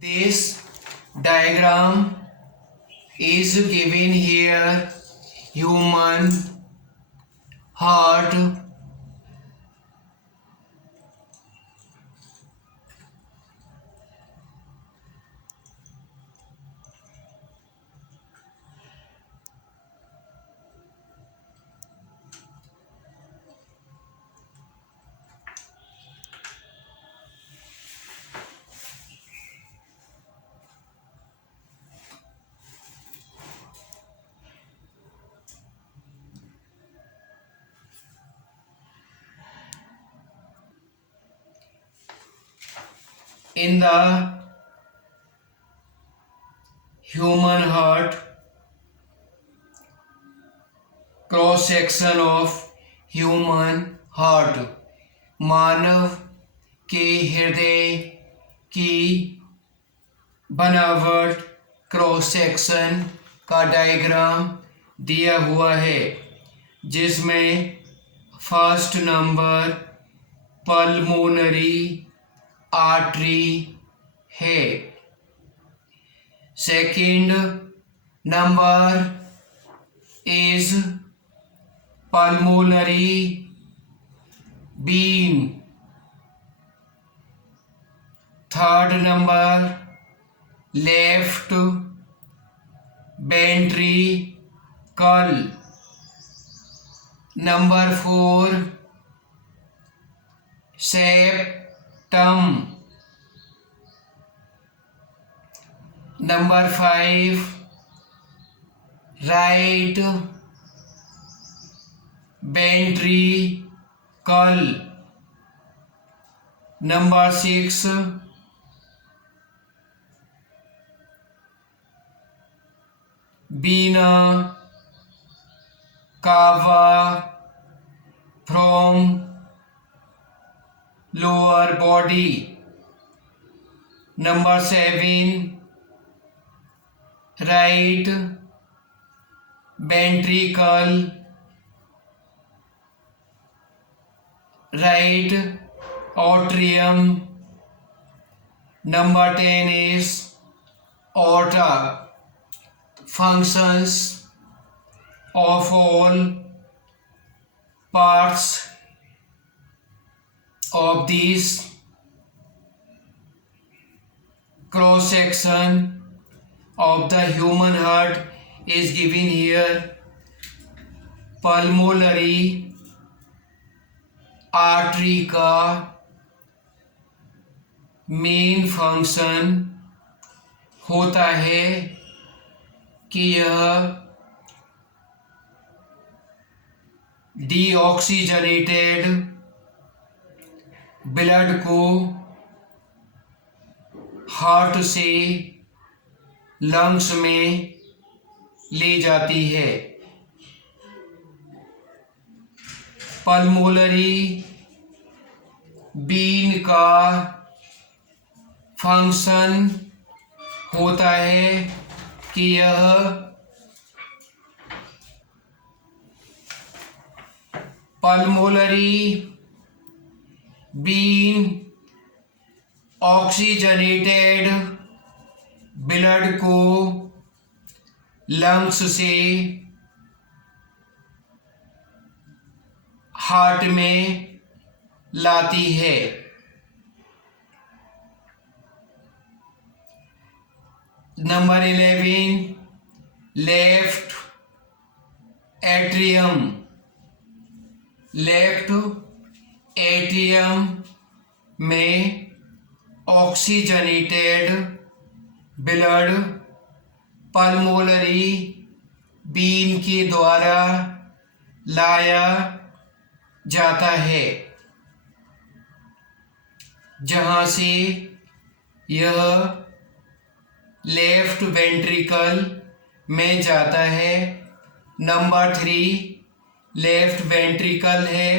This diagram is given here. Human heart. In the human heart, cross section of human heart, मानव के हृदय की बनावट cross section का डायग्राम दिया हुआ है, जिसमें फर्स्ट नंबर पल्मोनरी आर्टरी है, second number is pulmonary vein, third number left ventricle, number 4 septum, number 5 right ventricle, number 6 vena cava from lower body, number 7 right ventricle, right atrium, number 10 is aorta. Functions of all parts of this cross section of the human heart is given here. Pulmonary artery का main function होता है कि यह deoxygenated blood को heart से lungs में ले जाती है। पल्मोनरी बीन का फंक्शन होता है कि यह पल्मोनरी बीन ऑक्सीजनेटेड ब्लड को लंग्स से हार्ट में लाती है। Number 11 left atrium, left atrium में ऑक्सीजनेटेड ब्लड पल्मोनरी बीन के द्वारा लाया जाता है, जहां से यह लेफ्ट वेंट्रिकल में जाता है। नंबर 3 लेफ्ट वेंट्रिकल है।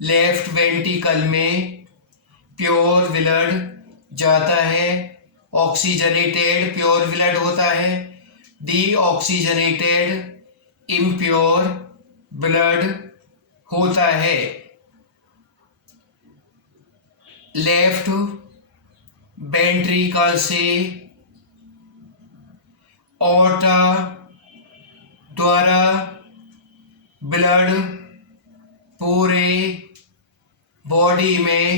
लेफ्ट वेंट्रिकल में प्योर ब्लड जाता है, ऑक्सीजनेटेड प्योर ब्लड होता है, डीऑक्सीजनेटेड इम्प्योर ब्लड होता है। लेफ्ट वेंट्रिकल से ऑर्टा द्वारा ब्लड पूरे बॉडी में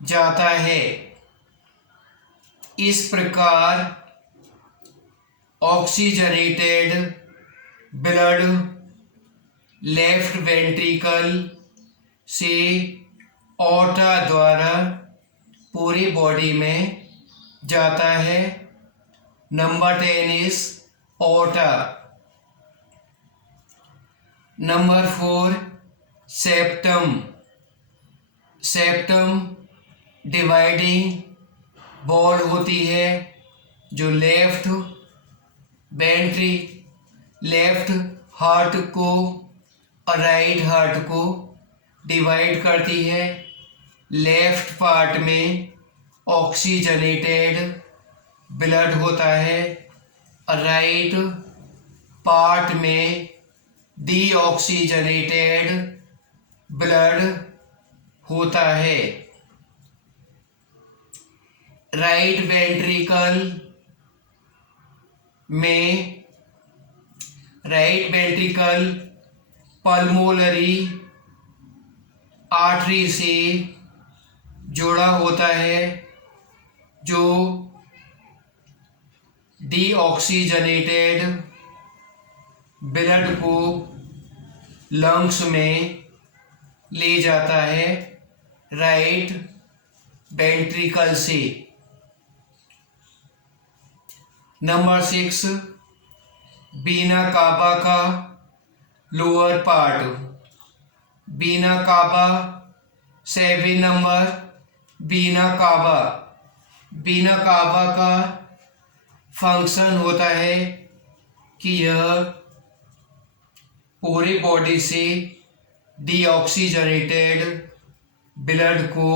जाता है। इस प्रकार ऑक्सीजनेटेड ब्लड लेफ्ट वेंट्रिकल से ऑर्टा द्वारा पूरी बॉडी में जाता है। Number 10 is aorta. Number 4 septum. Septum dividing ball होती है जो लेफ्ट हार्ट को और राइट हार्ट को डिवाइड करती है। लेफ्ट पार्ट में ऑक्सीजनेटेड ब्लड होता है और राइट पार्ट में डीऑक्सीजनेटेड ब्लड होता है। राइट वेंट्रिकल पल्मोनरी आर्टरी से जुड़ा होता है जो डीऑक्सीजनेटेड ब्लड को लंग्स में ले जाता है राइट वेंट्रिकल से। नंबर 6 वीना कावा का लोअर पार्ट। वीना कावा 7 नंबर वीना कावा का फंक्शन होता है कि यह पूरी बॉडी से डीऑक्सीजनेटेड ब्लड को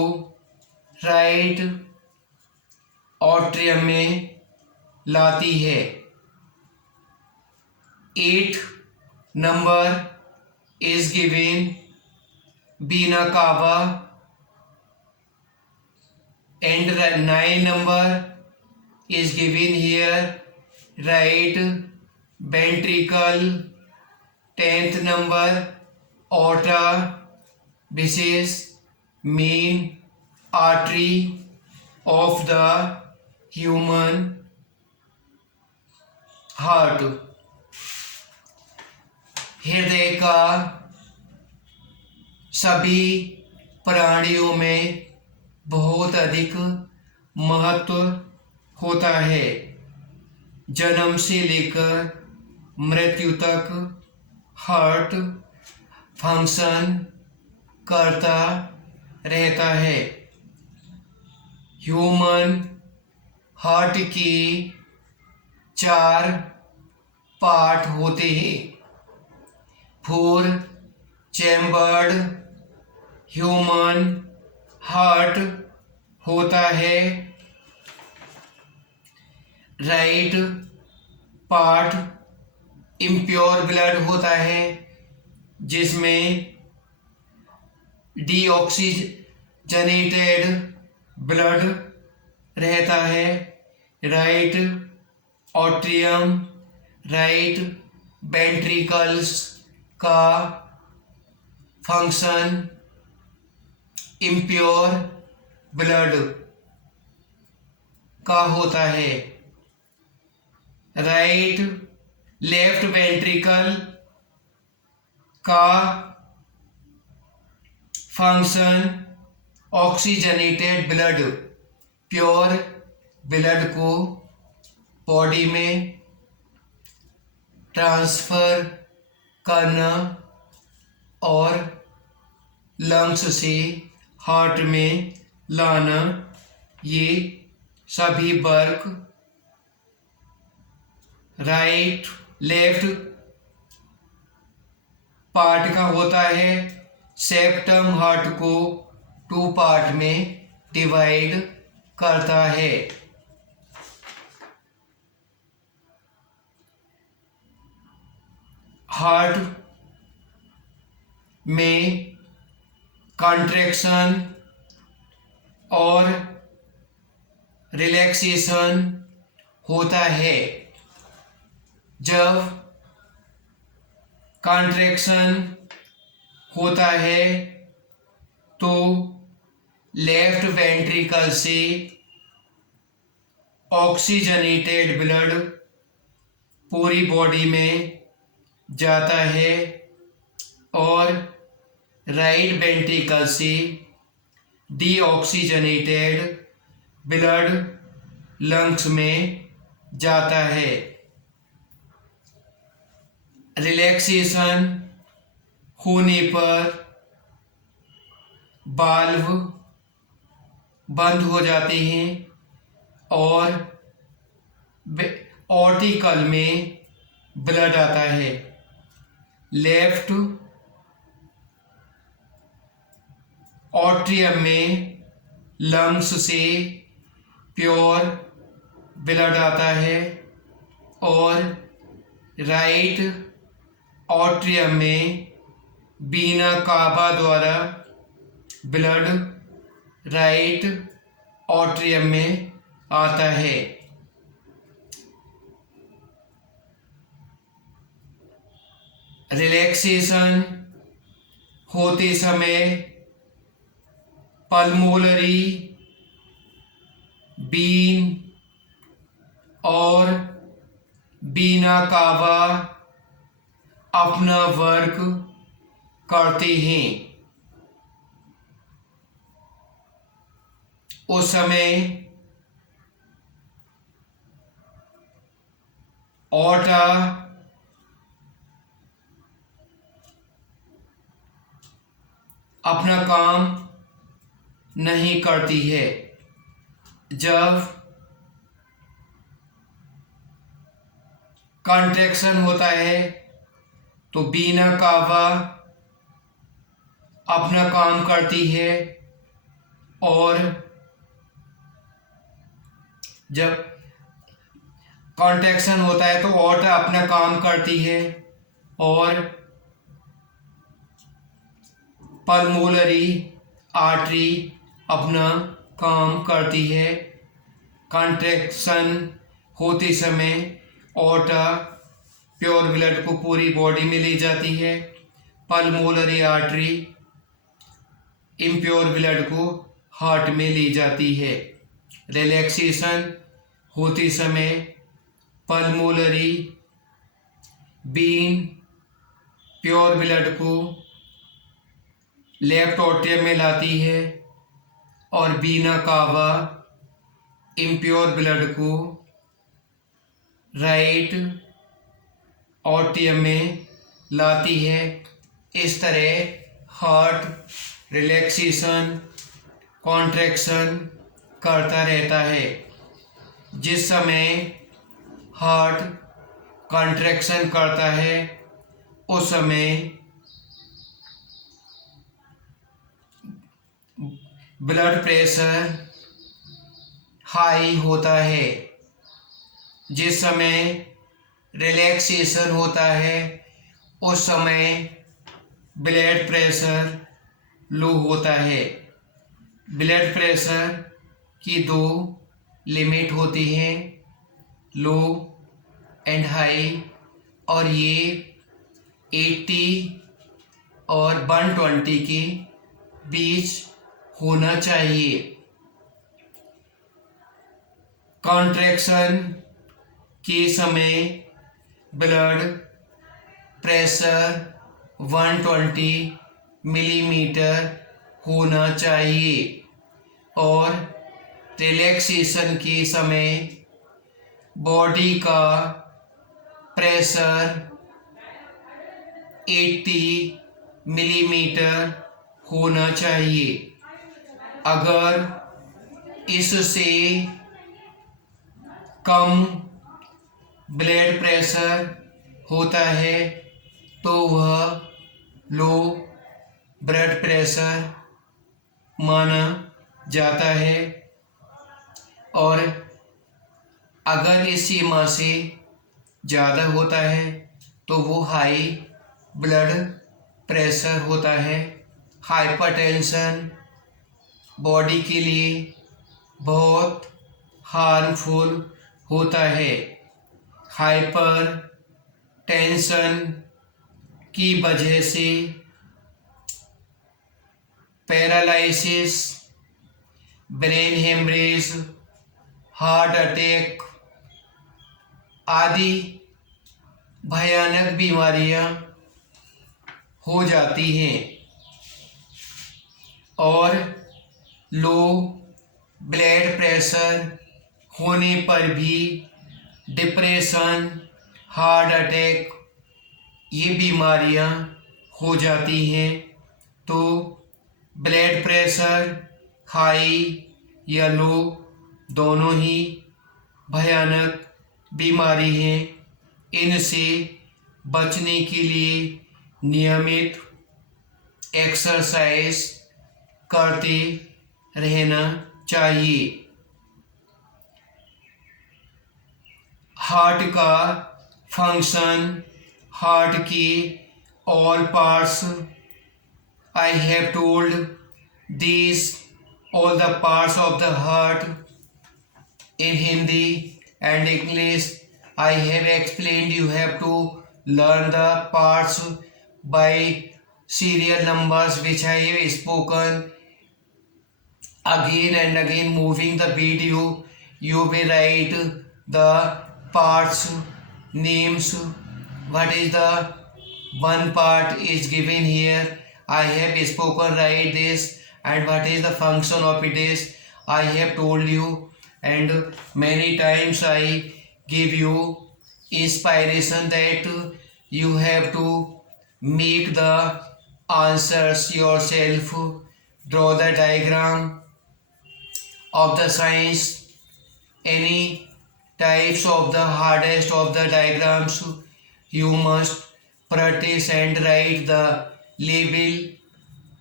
राइट ऑट्रियम में लाती है। 8 नंबर इज गिवन वीना कावा and 9 number is given here right ventricle। 10th number aorta, which is main artery of the human heart। हृदय का सभी प्राणियों में बहुत अधिक महत्व होता है। जन्म से लेकर मृत्यु तक हार्ट फंक्शन करता रहता है। ह्यूमन हार्ट के 4 पार्ट होते हैं। 4 चैम्बर्ड ह्यूमन हार्ट होता है। राइट पार्ट इम्प्योर ब्लड होता है जिसमें डीऑक्सीजनेटेड ब्लड रहता है। राइट ऑट्रियम राइट वेंट्रिकल्स का फंक्शन इम्प्योर ब्लड का होता है। राइट लेफ्ट वेंट्रिकल का function oxygenated blood pure blood को बॉडी में ट्रांसफर करना और लंग्स से हार्ट में लाना, ये सभी वर्क राइट लेफ्ट पार्ट का होता है। सेप्टम हार्ट को 2 पार्ट में डिवाइड करता है। हार्ट में कॉन्ट्रैक्शन और रिलैक्सेशन होता है। जब कॉन्ट्रैक्शन होता है तो लेफ्ट वेंट्रिकल से ऑक्सीजनेटेड ब्लड पूरी बॉडी में जाता है और राइट वेंट्रिकल से डीऑक्सीजनेटेड ब्लड लंग्स में जाता है। रिलैक्सेशन होने पर वाल्व बंद हो जाते हैं और ऑर्टिकल में ब्लड आता है। लेफ्ट ऑट्रियम में लंग्स से प्योर ब्लड आता है और राइट ऑट्रियम में वीना कावा द्वारा ब्लड राइट ऑट्रियम में आता है। रिलैक्सेशन होते समय पल्मोनरी बीन और वीना कावा अपना वर्क करते हैं। उस समय ऑर्टा अपना काम नहीं करती है। जब कॉन्ट्रैक्शन होता है तो वीना कावा अपना काम करती है और जब कॉन्ट्रैक्शन होता है तो ऑर्टा अपना काम करती है और पल्मोनरी आर्टरी अपना काम करती है। कॉन्ट्रैक्शन होते समय ऑर्टा प्योर ब्लड को पूरी बॉडी में ले जाती है। पल्मोनरी आर्टरी इम्प्योर ब्लड को हार्ट में ले जाती है। रिलैक्सेशन होते समय पल्मोनरी बीन प्योर ब्लड को लेफ्ट ऑट्रियम में लाती है और वीना कावा इम्प्योर ब्लड को राइट ऑट्रियम में लाती है। इस तरह हार्ट रिलैक्सेशन कॉन्ट्रैक्शन करता रहता है। जिस समय हार्ट कॉन्ट्रैक्शन करता है उस समय ब्लड प्रेशर हाई होता है। जिस समय रिलैक्सेशन होता है उस समय ब्लड प्रेशर लो होता है। ब्लड प्रेशर की दो लिमिट होती हैं, लो एंड हाई, और ये 80 और 120 के बीच होना चाहिए। कॉन्ट्रैक्शन के समय ब्लड प्रेशर 120 मिलीमीटर होना चाहिए और रिलैक्सेशन के समय बॉडी का प्रेशर 80 मिलीमीटर होना चाहिए। अगर इससे कम ब्लड प्रेशर होता है तो वह लो ब्लड प्रेशर माना जाता है और अगर इस सीमा से ज़्यादा होता है तो वो हाई ब्लड प्रेशर होता है। हाइपरटेंशन बॉडी के लिए बहुत हार्मफुल होता है। हाइपर टेंशन की वजह से paralysis, brain haemorrhage, heart attack आदि भयानक बीमारियां हो जाती हैं। और लो ब्लड प्रेशर होने पर भी डिप्रेशन, हार्ट अटैक ये बीमारियां हो जाती हैं। तो ब्लड प्रेशर हाई या लो दोनों ही भयानक बीमारी हैं। इनसे बचने के लिए नियमित एक्सरसाइज करते रहना चाहिए। हार्ट का फंक्शन, हार्ट के all parts, I have told these all the parts of the heart in Hindi and English. I have explained you have to learn the parts by serial numbers which I have spoken again and again. Moving the video, you will write the parts names. What is the one part is given here. I have spoken right this, and what is the function of it is I have told you, and many times I give you inspiration that you have to make the answers yourself, draw the diagram of the science, any types of the hardest of the diagrams you must practice and write the label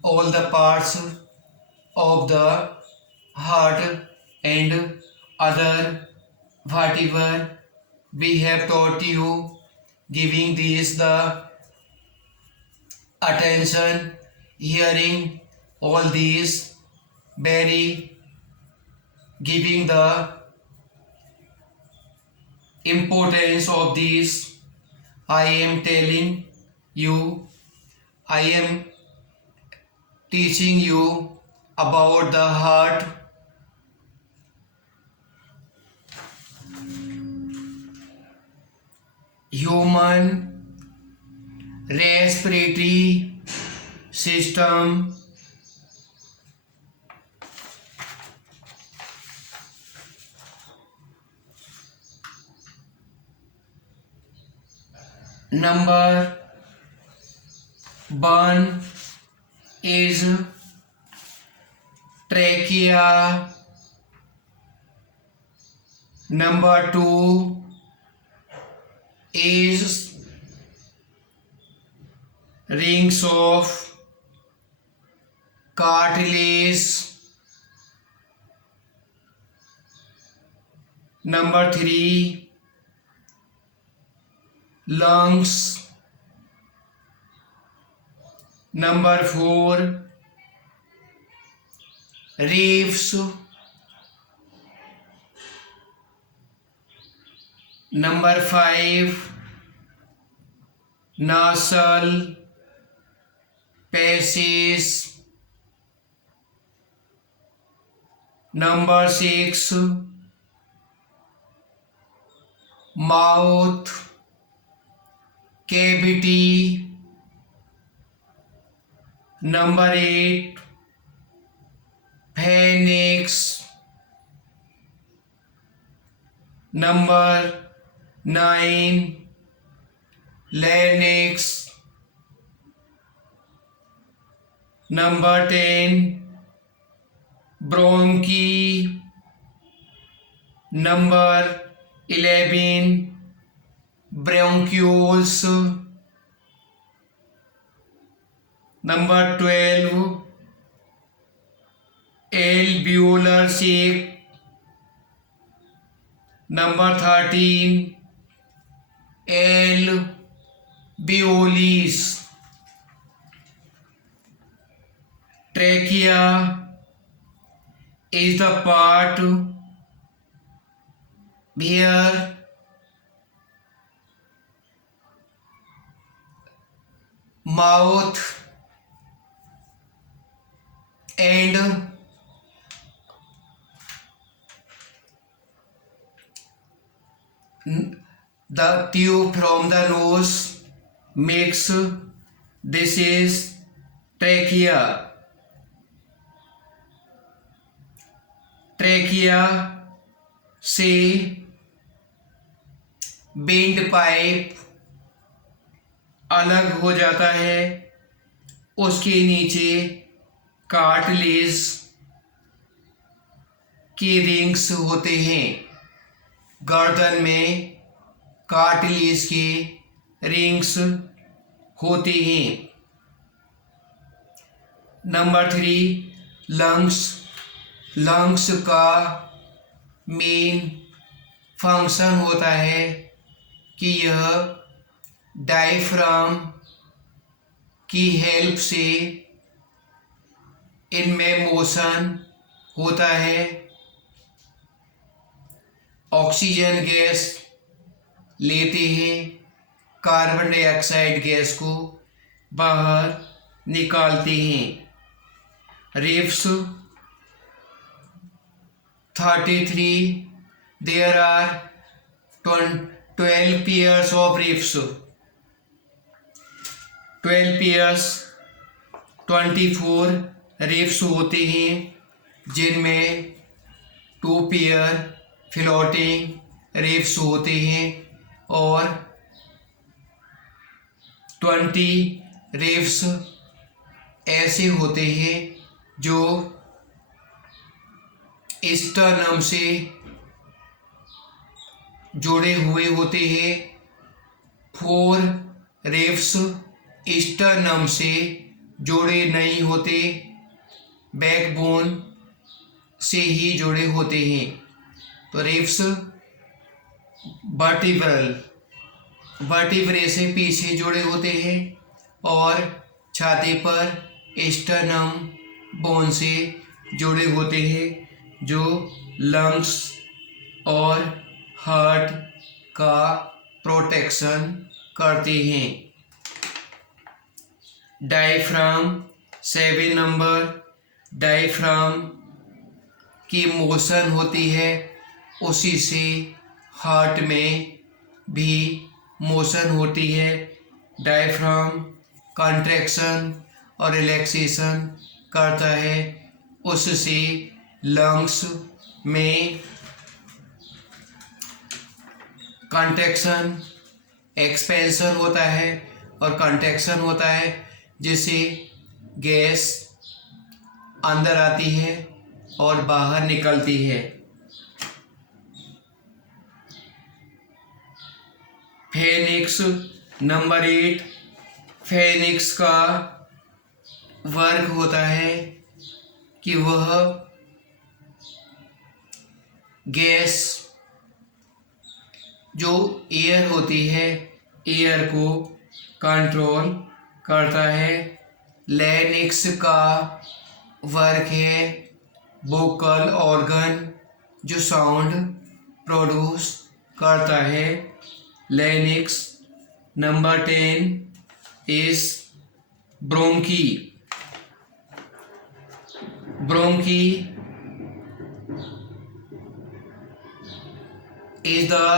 all the parts of the heart and other whatever we have taught you, giving this the attention, hearing all these very, giving the importance of these. I am telling you, I am teaching you about the heart. Human respiratory system, number 1 is trachea, number 2 is rings of cartilage, number 3 lungs, number 4 ribs, number 5 nasal passages, number 6 mouth cavity, number 8 pharynx, number 9 larynx, number 10 bronchi, number 11 bronchioles, number 12 alveolar sac, number 13 alveolis. Trachea is the part where mouth and the tube from the nose makes. This is trachea. Trachea से bend pipe अलग हो जाता है, उसके नीचे cartilage के rings होते हैं। गर्दन में कार्टिलेज के रिंग्स होते हैं। Number 3, lungs. लंग्स का मेन फंक्शन होता है कि यह डायफ्राम की हेल्प से इनमें मोशन होता है। ऑक्सीजन गैस लेते हैं, कार्बन डाइऑक्साइड गैस को बाहर निकालते हैं। Ribs 33, there are 12 pairs of ribs, 12 pairs 24 ribs होते हैं, जिनमें 2 पेयर फ्लोटिंग रिब्स होते हैं और 20 रिब्स ऐसे होते हैं जो स्टर्नम से जुड़े हुए होते हैं। 4 रिब्स स्टर्नम से जुड़े नहीं होते, बैकबोन से ही जुड़े होते हैं। तो रिब्स वर्टिब्रे से पीछे जुड़े होते हैं और छाती पर स्टर्नम बोन से जुड़े होते हैं, जो लंग्स और हार्ट का प्रोटेक्शन करते हैं। Diaphragm 7 number. डायफ्राम की मोशन होती है, उसी से हार्ट में भी मोशन होती है। डायफ्राम कंट्रैक्शन और रिलैक्सेशन करता है, उससे लंग्स में कंट्रैक्शन एक्सपेंशन होता है और कंट्रैक्शन होता है, जिससे गैस अंदर आती है और बाहर निकलती है। Phoenix number 8। फेनिक्स का वर्क होता है कि वह गैस जो एयर होती है, एयर को कंट्रोल करता है। लैरिंक्स का वर्क है वोकल ऑर्गन जो साउंड प्रोड्यूस करता है। Larynx number 10 is bronchi. Bronchi is the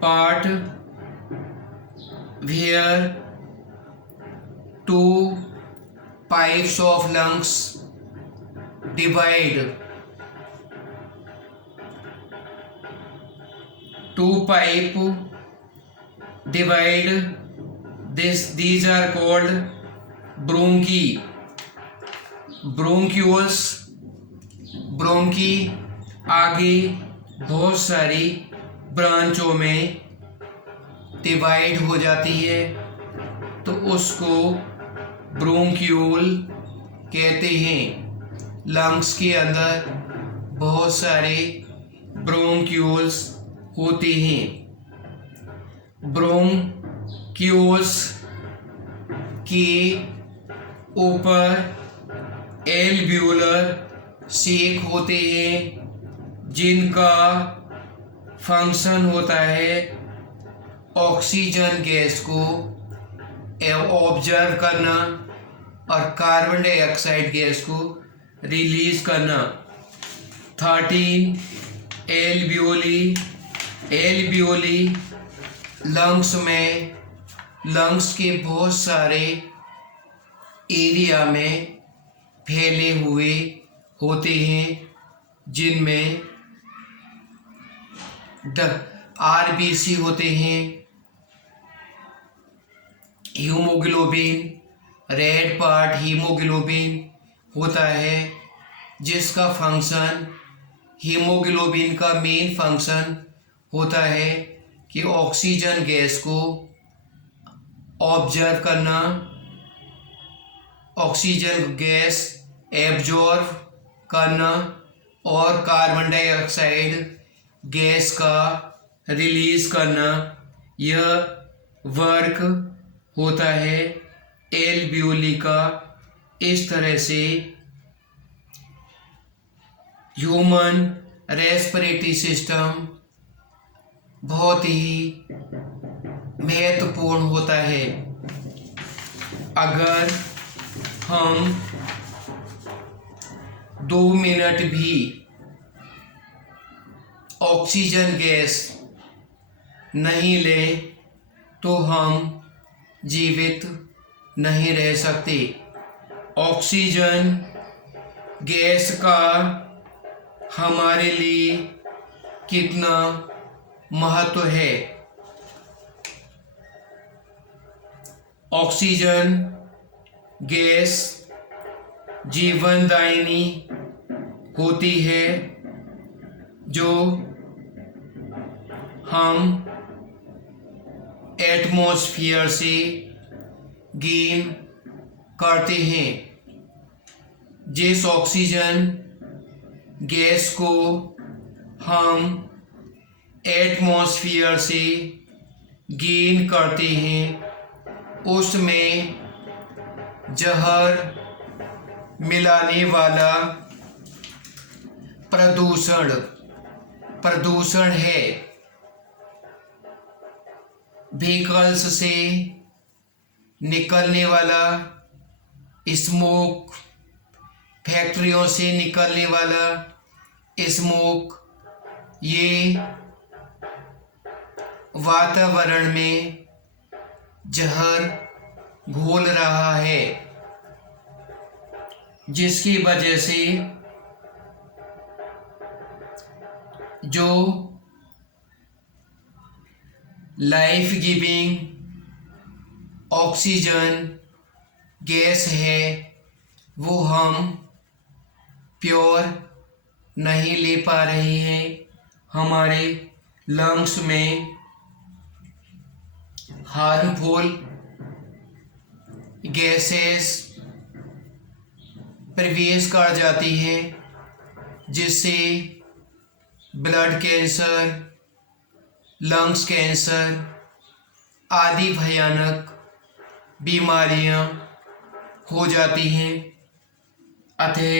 part where 2 pipes of lungs divide. 2 pipe divide. These are called bronchi. Bronchioles. Bronchi आगे बहुत सारी ब्रांचों में डिवाइड हो जाती है, तो उसको ब्रोंक्यूल कहते हैं। लंग्स के अंदर बहुत सारे ब्रोंक्यूल्स होते हैं। ब्रोंक्यूल्स के ऊपर एल्वियोलर सेक होते हैं, जिनका फंक्शन होता है ऑक्सीजन गैस को ऑब्जर्व करना और कार्बन डाइऑक्साइड गैस को रिलीज करना। 13 एल्वियोली। एल्वियोली लंग्स में, लंग्स के बहुत सारे एरिया में फैले हुए होते हैं, जिनमें आरबीसी होते हैं, हीमोग्लोबिन, रेड पार्ट हीमोग्लोबिन होता है, जिसका फंक्शन, हीमोग्लोबिन का मेन फंक्शन होता है कि ऑक्सीजन गैस को ऑब्जर्व करना, ऑक्सीजन गैस एब्जॉर्ब करना और कार्बन डाइऑक्साइड गैस का रिलीज करना। यह वर्क होता है एल्वियोली का। इस तरह से ह्यूमन रेस्पिरेटरी सिस्टम बहुत ही महत्वपूर्ण होता है। अगर हम 2 मिनट भी ऑक्सीजन गैस नहीं लें तो हम जीवित नहीं रह सकते। ऑक्सीजन गैस का हमारे लिए कितना महत्व है। ऑक्सीजन गैस जीवनदायिनी होती है, जो हम एटमॉस्फेयर से गेन करते हैं। जिस ऑक्सीजन गैस को हम एटमॉस्फेयर से गेन करते हैं, उसमें जहर मिलाने वाला प्रदूषण है। व्हीकल्स से निकलने वाला स्मोक, फैक्ट्रियों से निकलने वाला स्मोक, ये वातावरण में जहर घोल रहा है, जिसकी वजह से जो लाइफ गिविंग ऑक्सीजन गैस है वो हम प्योर नहीं ले पा रहे हैं। हमारे लंग्स में हार्मफुल गैसेस प्रवेश कर जाती हैं, जिससे ब्लड कैंसर, लंग्स कैंसर आदि भयानक बीमारियां हो जाती हैं। अतः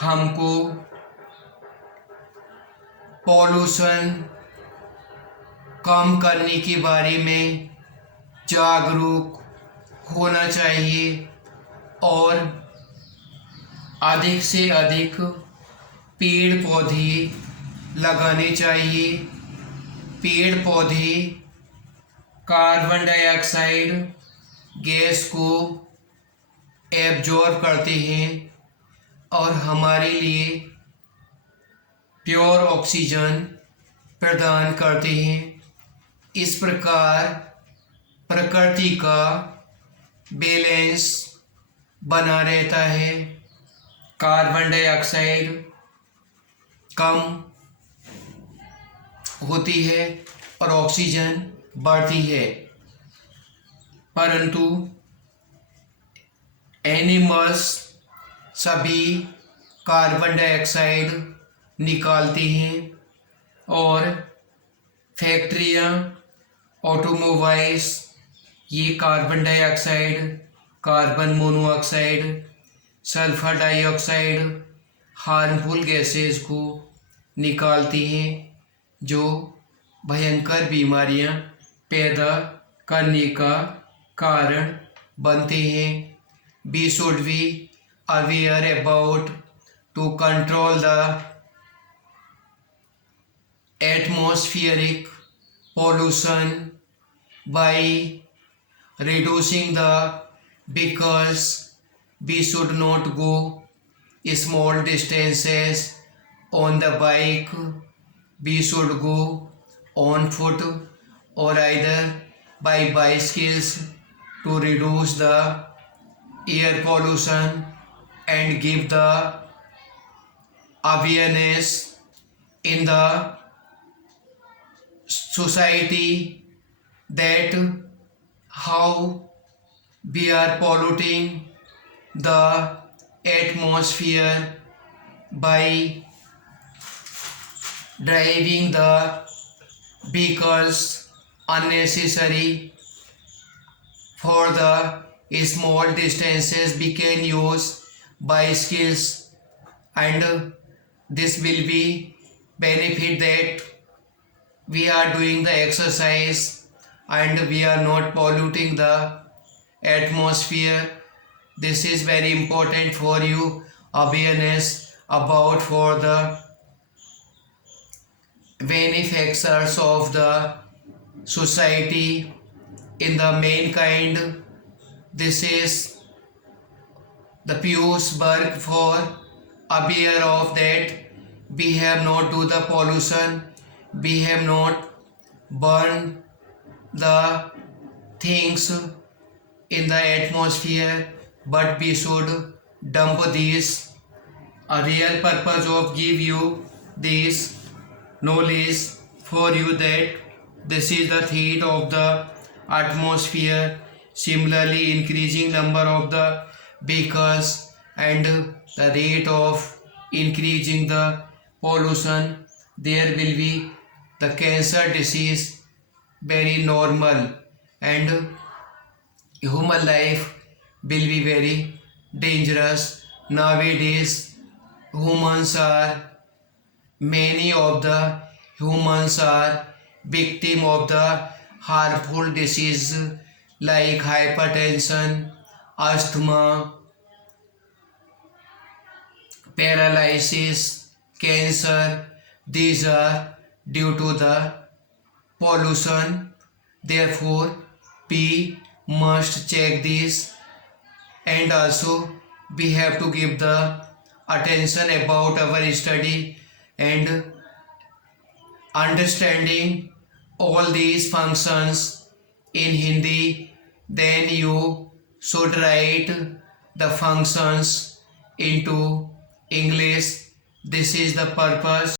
हमको पॉल्यूशन कम करने के बारे में जागरूक होना चाहिए और अधिक से अधिक पेड़ पौधे लगाने चाहिए। पेड़ पौधे कार्बन डाइऑक्साइड गैस को एब्जॉर्ब करते हैं और हमारे लिए प्योर ऑक्सीजन प्रदान करते हैं। इस प्रकार प्रकृति का बैलेंस बना रहता है। कार्बन डाइऑक्साइड कम होती है और ऑक्सीजन बढ़ती है। परंतु एनिमल्स सभी कार्बन डाइऑक्साइड निकालते हैं और फैक्ट्रियाँ, ऑटोमोबाइल्स ये carbon dioxide, carbon monoxide, sulphur dioxide harmful gases को निकालती हैं, जो भयंकर बीमारियां पैदा करने का कारण बनते हैं। We should be aware about to control the atmospheric pollution by reducing the vehicles. We should not go small distances on the bike. We should go on foot or either by bicycles to reduce the air pollution and give the awareness in the society that how we are polluting the atmosphere by driving the vehicles unnecessary. For the small distances we can use bicycles, and this will be benefit that we are doing the exercise and we are not polluting the atmosphere. This is very important for you, awareness about for the benefactors of the society in the mankind. This is the Pius Berg for aware of that we have not do the pollution, we have not burn the things in the atmosphere, but we should dump these. A real purpose of give you this knowledge for you that this is the heat of the atmosphere. Similarly, increasing number of the vehicles and the rate of increasing the pollution, there will be the cancer disease very normal, and human life will be very dangerous. Nowadays many of the humans are victim of the harmful disease like hypertension, asthma, paralysis, cancer. These are due to the pollution. Therefore, we must check this, and also we have to give the attention about our study and understanding all these functions in Hindi. Then you should write the functions into English. This is the purpose.